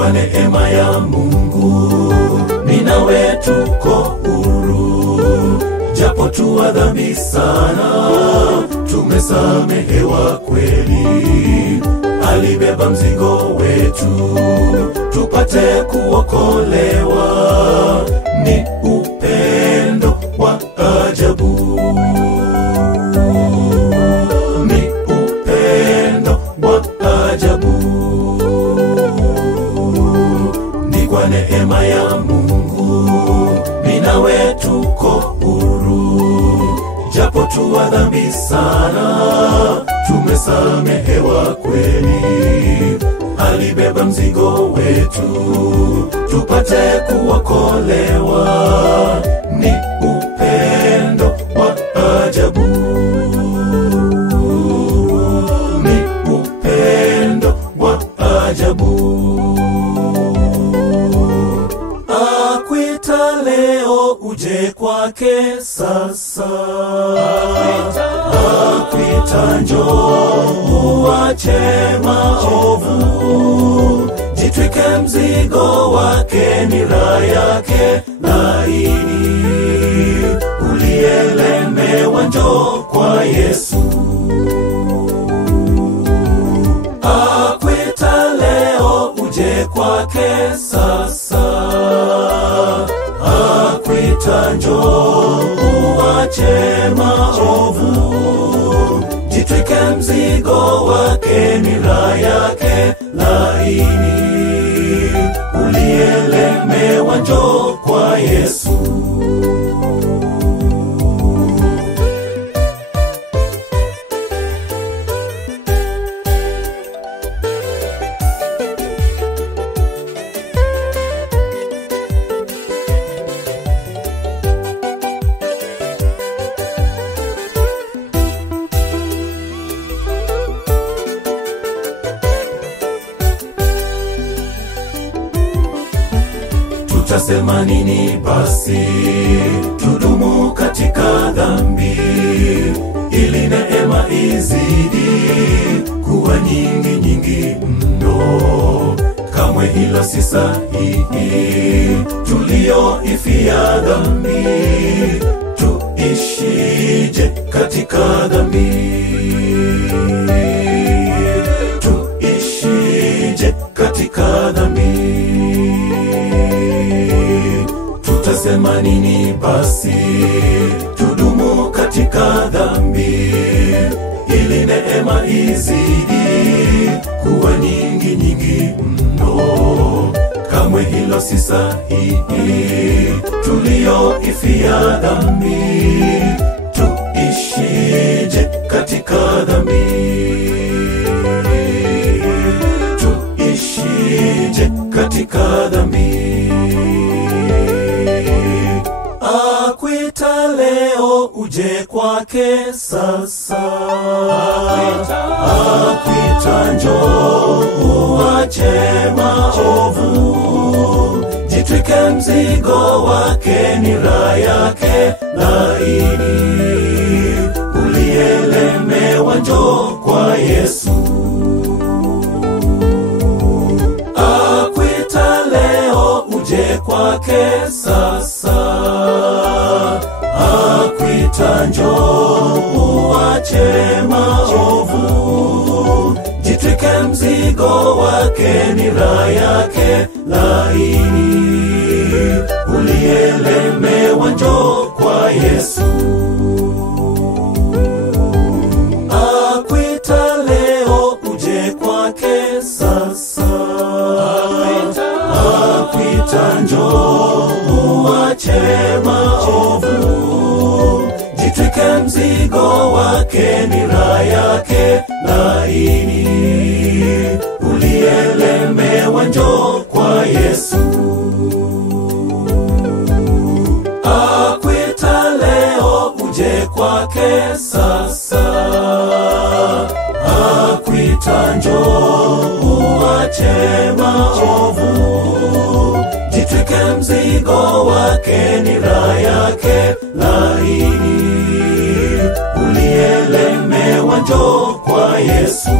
kwa neema ya Mungu mimi nawe tuko huru, japo tu wa dhambi sana tumesamehewa kweli. Alibeba mzigo wetu tupate kuokolewa, ni upendo wa ajabu, ni upendo wa ajabu. Ni kwa neema ya Mungu mimi nawe tuko huru, japo tu wa dhambi sana tumesamehewa kweli. Alibeba mzigo wetu tupate kuokolewa, ni upendo wa ajabu, ni upendo wa ajabu. Akuita leo uje kwake sasa, akuita njoo uache maovu, jitwike mzigo wake, nira yake laini. Ulielemewa njoo kwa Yesu. Akuita leo uje kwake sasa, akuita njoo uache maovu, jitwike mzigo wake, nira yake laini. Ulielemewa njoo kwa Yesu. Tutasema nini basi? Tudumu katika dhambi ili neema izidi kuwa nyingi nyingi mno. Kamwe hilo si sahihi. Tulioifia dhambi tuishije katika dhambi? Tuishije katika dhambi? Tutasema nini basi? Tudumu katika dhambi ili neema izidi kuwa nyingi nyingi mno. Kamwe hilo si sahihi. Tulioifia dhambi tuishije katika dhambi? Tuishije katika dhambi? Akuita leo uje kwake sasa, akuita njoo uache maovu, jitwike mzigo wake, nira yake laini. Ulielemewa njoo kwa Yesu. Akuita leo uje kwake sasa, akuita njoo uache maovu, jitwike mzigo wake, nira yake laini. Ulielemewa njoo kwa Yesu. Akuita leo uje kwake sasa, akuita njoo uache maovu, jitwike mzigo wake, nira yake laini. Ulielemewa njoo kwa Yesu. Akuita leo uje kwake sasa, akuita njoo uache maovu, jitwike mzigo wake, nira yake laini. Ulielemewa njoo kwa Yesu.